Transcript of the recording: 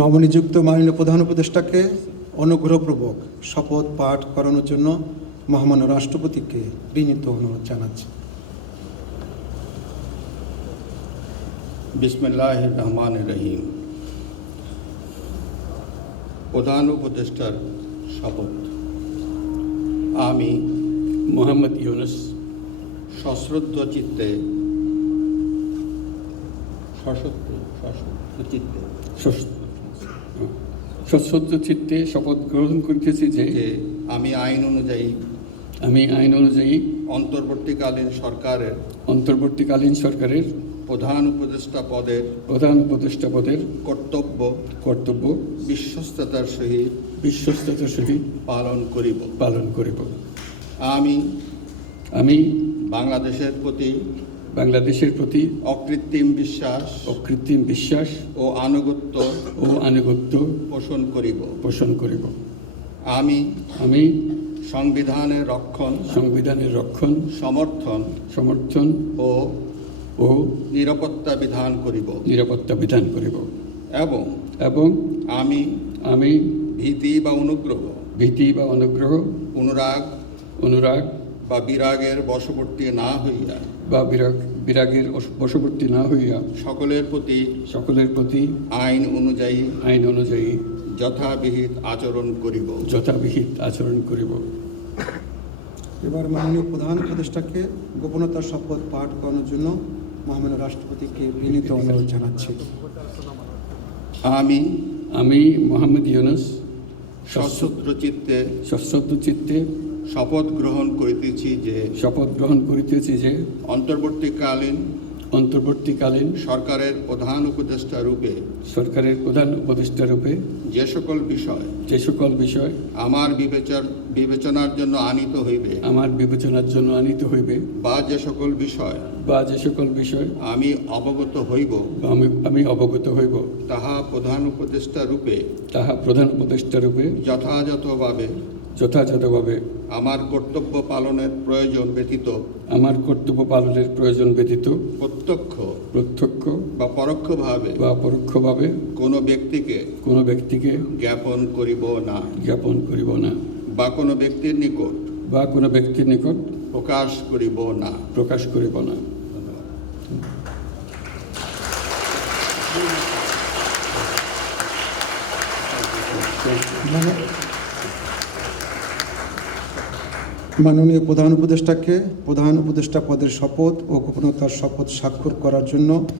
নবনিযুক্ত মাননীয় প্রধান উপদেষ্টাকে অনুগ্রহপূর্বক শপথ পাঠ করানোর জন্য মহামান্য রাষ্ট্রপতিকে বিনীত অনুরোধ জানাচ্ছি। বিসমিল্লাহির রহমানির রহিম। প্রধান উপদেষ্টার শপথ। আমি মোহাম্মদ ইউনুস সশ্রদ্ধ চিত্তে সশ্রদ্ধ চিত্তে শপথ গ্রহণ করিতেছি যে আমি আইন অনুযায়ী অন্তর্বর্তীকালীন সরকারের প্রধান উপদেষ্টা পদের কর্তব্য বিশ্বস্ততার সহিত পালন করিব। আমি বাংলাদেশের প্রতি অকৃত্রিম বিশ্বাস ও আনুগত্য পোষণ করিব। আমি সংবিধানের রক্ষণ সমর্থন ও নিরাপত্তা বিধান করিব এবং আমি ভীতি বা অনুগ্রহ অনুরাগ বা বিরাগের বশবর্তী না হইয়া সকলের প্রতি আইন অনুযায়ী যথাবিহিত আচরণ করিব। এবার মাননীয় প্রধান উপদেষ্টাকে গোপনতার শপথ পাঠ করানোর জন্য মহামান্য রাষ্ট্রপতিকে বিনীত অনুরোধ জানাচ্ছি। আমি মোহাম্মদ ইউনুস সশ্রদ্ধ চিত্তে শপথ গ্রহণ করিতেছি যে অন্তর্বর্তীকালীন সরকারের প্রধান উপদেষ্টা রূপে যে সকল বিষয় আমার বিবেচনার জন্য আনিত হইবে বা যে সকল বিষয় আমি অবগত হইব তাহা প্রধান উপদেষ্টা রূপে যথাযথভাবে আমার কর্তব্য পালনের প্রয়োজন ব্যতীত প্রত্যক্ষ বা পরোক্ষভাবে কোনো ব্যক্তিকে জ্ঞাপন করিব না বা কোনো ব্যক্তির নিকট প্রকাশ করিব না। মাননীয় প্রধান উপদেষ্টাকে প্রধান উপদেষ্টা পদের শপথ ও গোপনতার শপথ স্বাক্ষর করার জন্য